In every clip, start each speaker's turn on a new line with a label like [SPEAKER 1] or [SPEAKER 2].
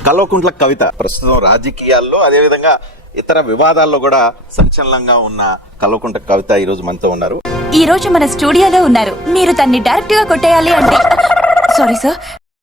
[SPEAKER 1] కల్వకుంట్ల కవిత ప్రస్తుతం రాజకీయాల్లో అదేవిధంగా ఇతర వివాదాల్లో కూడా సంచలనంగా ఉన్న కల్వకుంట్ల కవిత ఈ రోజు మనతో ఉన్నారు.
[SPEAKER 2] ఈ రోజు మన స్టూడియోలో ఉన్నారు. మీరు తన్ని డైరెక్ట్ గా కొట్టేయాలి అంటే సారీ సార్.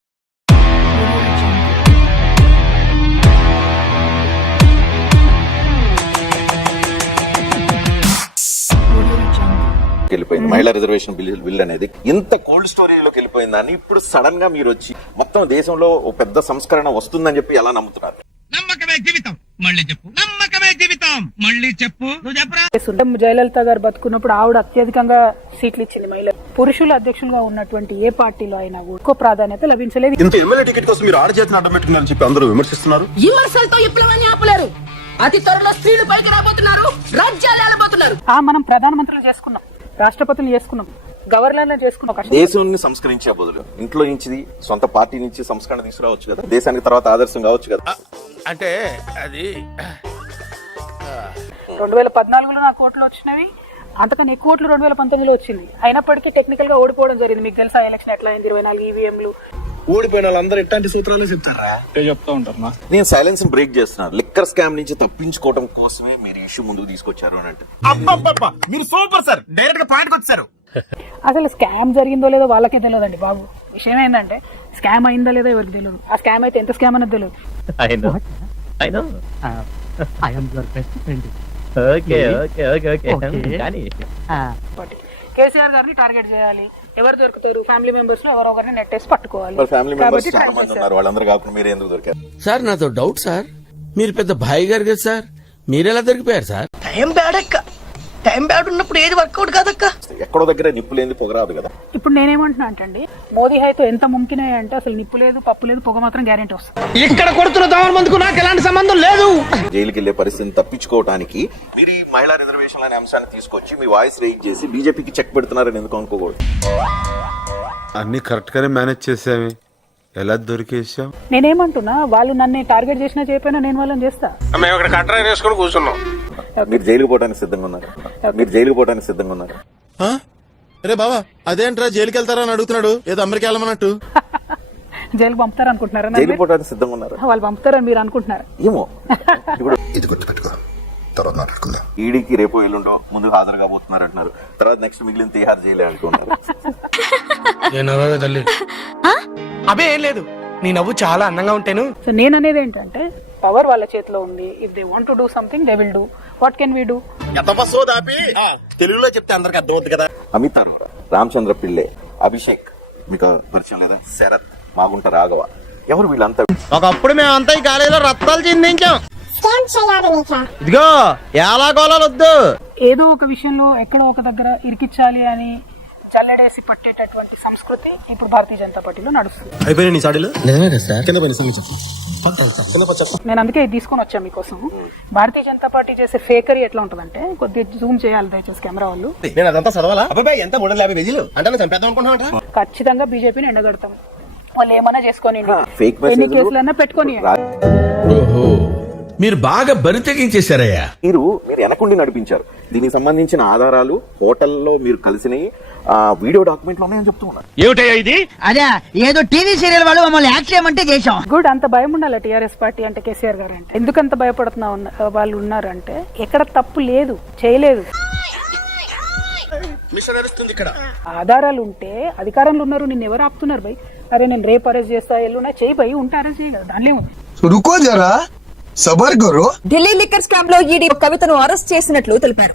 [SPEAKER 1] వెళ్ళిపోయింది మహిళా రిజర్వేషన్ బిల్ అనేది ఇంత కోల్డ్ స్టోరేజ్ లోకి వెళ్ళిపోయిందని ఇప్పుడు సడన్ గా మీరు వచ్చి మొత్తం దేశంలో పెద్ద సంస్కరణ వస్తుందని చెప్పి ఎలా నమ్ముతున్నారు?
[SPEAKER 3] నమ్మకమే జీవితం మళ్ళీ చెప్పు. నమ్మకమే జీవితం మళ్ళీ చెప్పు. నువ్వు చెప్పరా.
[SPEAKER 4] జయలలిత గారు బతుకున్నప్పుడు ఆవిడ అత్యధికంగా సీట్లు ఇచ్చింది మహిళలు. పురుషులు అధ్యక్షులుగా ఉన్నటువంటి ఏ పార్టీలో అయినా ఎక్కువ ప్రాధాన్యత లభించలేదు.
[SPEAKER 5] ఇంత ఎమ్మెల్యే టికెట్ కోసం మీరు ఆడచేతిని అడ్డం పెట్టుకున్నారని చెప్పి అందరూ విమర్శిస్తున్నారు.
[SPEAKER 6] విమర్శలతో విప్లవాన్ని ఆపలేరు. అతి త్వరలో స్త్రీలు పైకి రాబోతున్నారు, రాజ్యాలు ఏలబోతున్నారు.
[SPEAKER 4] మనం ప్రధానమంత్రులు చేసుకున్నాం, రాష్ట్రపతులు చేసుకున్నాం, గవర్నర్లు చేసుకున్నాం.
[SPEAKER 1] దేశాన్ని సంస్కరించే బదులు ఇంట్లో నుంచి సొంత పార్టీ నుంచి సంస్కరణ తీసుకురావచ్చు కదా, దేశానికి తర్వాత ఆదర్శం కావచ్చు కదా.
[SPEAKER 3] అంటే అది
[SPEAKER 4] 2014లో నాకు ఓట్లు వచ్చినవి, అంతకన్నా ఎక్కువ ఓట్లు 2019లో వచ్చింది. అయినప్పటికీ టెక్నికల్ గా ఓడిపోవడం జరిగింది. మీకు తెలుసా ఎలక్షన్ ఎట్లా అయింది? 24 ఈవీఎంలు.
[SPEAKER 5] ఓడిపోయిన వాళ్ళందరూ ఎట్లాంటి సూత్రాలు చెప్తారా? చెప్తా ఉంటారు.
[SPEAKER 1] నేను సైలెన్స్ బ్రేక్ చేస్తున్నాను. లిక్కర్ స్కామ్ నుంచి తప్పించుకోవడం కోసమే మీరు ఇష్యూ ముందుకు తీసుకొచ్చారు అని అంటే
[SPEAKER 3] మీరు సూపర్ సార్, డైరెక్ట్ గా పాయింట్ వచ్చారు.
[SPEAKER 4] అసలు స్కామ్ జరిగిందో లేదో వాళ్ళకే తెలియదండి బాబు. విషయం ఏంటంటే స్కామ్ అయిందా లేదో ఎవరికి తెలియదు. ఆ స్కామ్ అయితే ఎంత స్కామ్ అనేది తెలియదు. కేసీఆర్ గారిని టార్గెట్ చేయాలి. ఎవరు దొరుకుతారు? ఫ్యామిలీ మెంబర్స్ లో ఎవరో ఒకరిని నెట్టేసి పట్టుకోవాలి.
[SPEAKER 1] ఫ్యామిలీ మెంబర్స్ చాలా మంది ఉన్నారు, వాళ్ళందరూ కాకుండా మీరు ఎందుకు దొరికారు?
[SPEAKER 7] సార్ నాతో డౌట్ సార్, మీరు పెద్ద భాయ్ గారు కదా సార్, మీరెలా దొరికిపోయారు సార్?
[SPEAKER 6] టైం బ్యాడ్ అక్క, టైం బ్యాడ్ ఉన్నప్పుడు ఏది వర్కౌట్ కాదక్క.
[SPEAKER 1] ఎక్కడో దగ్గర నిప్పు లేని పొగరాదు కదా.
[SPEAKER 4] ఇప్పుడు నేనేమంటున్నా అంటే మోదీ హైతో ఎంత ముంకినే అంటే అసలు నిప్పు లేదు, పప్పు లేదు, పొగ మాత్రం గ్యారెంటీ వస్తుంది.
[SPEAKER 3] ఇక్కడ కొడుతున్న దావర్ మందుకు నాకు ఎలాంటి సంబంధం లేదు.
[SPEAKER 1] జైలుకి వెళ్లే పరిస్థితిని తప్పించుకోవడానికి మీరు ఈ మహిళా రిజర్వేషన్ అనే అంశాన్ని తీసుకొచ్చి మీ వాయిస్ రేజ్ చేసి బీజేపీకి చెక్ పెడుతున్నారని ఎందుకు అనుకోకూడదు?
[SPEAKER 5] అన్ని కరెక్ట్ గానే మేనేజ్ చేసామే, ఎలా దొరికేసాం?
[SPEAKER 4] నేనేమంటున్నా, వాళ్ళు నన్ను టార్గెట్ చేసినా చేయకపోయినా నేను వాళ్ళని చేస్తా.
[SPEAKER 3] మేము ఇక్కడ కట్రా వేసుకుని కూర్చున్నాం.
[SPEAKER 1] మీరు జైలుకు పోవడానికి సిద్ధంగా ఉన్నారు. మీరు జైలుకు పోవడానికి సిద్ధంగా ఉన్నారు.
[SPEAKER 8] అరే బాబా, అదేంట్రా జైలుకి వెళ్తారా అని అడుగుతున్నాడు, ఏదో అమెరికా వెళ్ళమన్నట్టు.
[SPEAKER 4] జైలు పంపుతారు అనుకుంటున్నారా?
[SPEAKER 1] జైలు పోవడానికి సిద్ధంగా ఉన్నారు.
[SPEAKER 4] వాళ్ళు పంపుతారని మీరు అనుకుంటున్నారు
[SPEAKER 1] ఏమో. ఇప్పుడు
[SPEAKER 5] ఇది గుర్తుపెట్టుకో, తర్వాత మాట్లాడుకుందాం.
[SPEAKER 1] ఈడీకి రేపు ఎల్లుండో ముందు హాజరు కాబోతున్నారు అంటున్నారు. తర్వాత నెక్స్ట్ మిగిలిన తిహార్ జైలే అంటున్నారు.
[SPEAKER 3] అబే ఏం లేదు, నీ నవ్వు చాలా అందంగా ఉంటాను.
[SPEAKER 4] సో నేను అనేది ఏంటంటే పవర్ వాళ్ళ చేతిలో ఉంది. If they want to do something they will do. What can we do?
[SPEAKER 8] తెలుగులో చెప్తే అందరికి అర్థం అవుతుంది కదా.
[SPEAKER 1] అమిత్ అరోరా, రామచంద్ర పిల్లే, అభిషేక్, మీకు పరిచయం లేదా? శరత్, మాగుంట రాఘవ, ఎవరు వీళ్ళంతా?
[SPEAKER 8] ఒకప్పుడు మేమంతా ఈ కాలేజీలో రక్తాలు చిందించాం. ఇదిగో ఎలా గోళాలు వద్దు.
[SPEAKER 4] ఏదో ఒక విషయంలో ఎక్కడో ఒక దగ్గర ఇరికిచ్చాలి అని చల్లడేసి పట్టేటటువంటి సంస్కృతి ఇప్పుడు భారతీయ జనతా పార్టీలో నడుస్తుంది.
[SPEAKER 8] అయిపోయినా నీ సాడీలు
[SPEAKER 4] నేను అందుకే ఇది తీసుకొని వచ్చాను మీకోసం. భారతీయ జనతా పార్టీ చేసే ఫేకరీ ఎట్లా ఉంటదంటే, కొద్దిగా జూమ్ చేయాలి దయచేసి కెమెరా వాళ్ళు.
[SPEAKER 8] నేను అదంతా చదవాలా? అబ్బాయి ఎంత 350 పేజీలు అంటే చంపేద్దాం అనుకుంటున్నా.
[SPEAKER 4] ఖచ్చితంగా బీజేపీని ఎండగడతాం. వాళ్ళు ఏమన్నా చేసుకొని
[SPEAKER 1] ఫేక్
[SPEAKER 4] ఎన్ని కేసులన్నా పెట్టుకొని.
[SPEAKER 7] ఓహో, మీరు బాగా బరి తెగించేశారయ్యా.
[SPEAKER 1] మీరు వెనకుండి నడిపించారు. దీనికి సంబంధించిన ఆధారాలు హోటల్లో మీరు కలిసినవి వీడియో డాక్యుమెంట్ లో ఉన్నాయని చెప్తూ ఉన్నారు.
[SPEAKER 3] ఏమిటయ్యా ఇది?
[SPEAKER 6] అదే ఏదో టీవీ సీరియల్ వాళ్ళు మమ్మల్ని యాక్ట్ చేయమంటే చేశాం.
[SPEAKER 4] గుడ్, అంత భయం ఉండాలి టీఆర్ఎస్ పార్టీ అంటే, కేసీఆర్ గారు అంటే. ఎందుకంత భయపడుతున్నా వాళ్ళు ఉన్నారంటే ఎక్కడ తప్పు లేదు, చేయలేదు. ఆధారాలు ఉంటే అధికారంలో ఉన్నారు, నిన్ను ఎవరు ఆపుతున్నారు భయ్? అరే నేను రేపు అరెస్ట్ చేస్తా, ఎల్లున్నా చేయి భయ్, ఉంటే అరెస్ట్ చేయగలరు, దానిలో
[SPEAKER 8] రుకో జరా సబర్ కరో.
[SPEAKER 2] ఢిల్లీ లిక్కర్ స్కామ్ లో ఈడీ కవితను అరెస్ట్ చేసినట్లు తెలిపారు.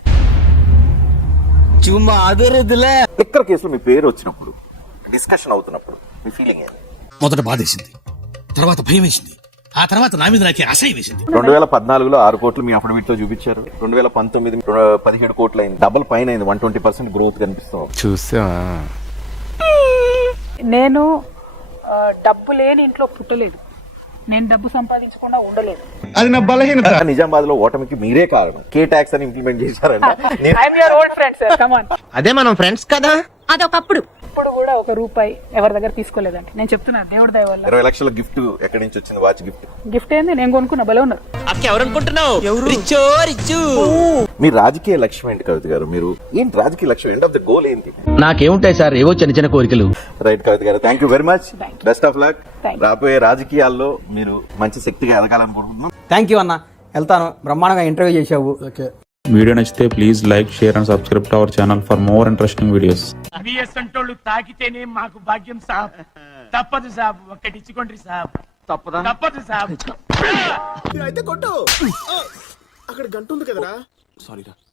[SPEAKER 1] లిక్కర్ కేసులో మీ పేరు వచ్చినప్పుడు, డిస్కషన్ అవుతున్నప్పుడు మీ ఫీలింగ్ ఏంటి?
[SPEAKER 7] మొదట బాధేసింది, తర్వాత భయం వేసింది, ఆ తర్వాత నా మీద నాకే అసహ్యం వేసింది.
[SPEAKER 1] 2014లో 6 కోట్లు మీ అఫిడవిట్ లో చూపించారు. 2019 17 కోట్లు అయింది, డబుల్ పైన అయింది. 120% గ్రోత్ కనిపిస్తుంది.
[SPEAKER 5] చూసా.
[SPEAKER 4] నేను డబ్బు లేని ఇంట్లో పుట్టలేదు, నేను డబ్బు సంపాదించకుండా ఉండలేదు.
[SPEAKER 8] అది నా బలహీనత.
[SPEAKER 1] నిజామాబాద్ లో ఓటమికి మీరే కారణం. కే ట్యాక్స్ అని ఇంప్లిమెంట్ చేశారంట.
[SPEAKER 4] I'm your old friend sir, come on.
[SPEAKER 8] అదే మనం ఫ్రెండ్స్ కదా.
[SPEAKER 2] అదొకప్పుడు.
[SPEAKER 4] ఇప్పుడు కూడా ఒక రూపాయి ఎవరి దగ్గర తీసుకోలేదండి. నేను చెప్తున్నా దేవుడి దయ వల్ల.
[SPEAKER 1] 20 లక్షల గిఫ్ట్ ఎక్కడి నుంచి వచ్చింది? Watch gift.
[SPEAKER 4] గిఫ్ట్ ఏంది, నేను కొనుక్కున్నా, భలే ఉన్నారు.
[SPEAKER 1] మీ రాజకీయ లక్ష్యం ఏంటి కవిత గారు? మీరు ఏంటి రాజకీయ లక్ష్యం? ఎండ్ ఆఫ్ ద గోల్ ఏంటి?
[SPEAKER 8] నాకేముంటాయి సార్, ఏవో చిన్న చిన్న కోరికలు.
[SPEAKER 1] రైట్ కవిత గారు, thank you very much.
[SPEAKER 4] Thank you.
[SPEAKER 1] Best of luck.
[SPEAKER 4] Thank you.
[SPEAKER 1] రాబోయే రాజకీయాల్లో మీరు మంచి శక్తిగా ఎదగాలనుకుంటున్నాం.
[SPEAKER 8] థ్యాంక్ యూ అన్న, వెళ్తాను. బ్రహ్మాండంగా ఇంటర్వ్యూ చేసావు.
[SPEAKER 9] వీడియో నచ్చితే please like, share and subscribe to our channel for more interesting videos.
[SPEAKER 3] అంటోళ్ళు తాకితేనే మాకు భాగ్యం సాబ్. తప్పదు సాబ్, ఒక్కటిచ్చుకోండి సాబ్. తప్పదు సాబ్.
[SPEAKER 5] అయితే కొట్టు. అక్కడ గంట ఉంది కదరా. సారీరా.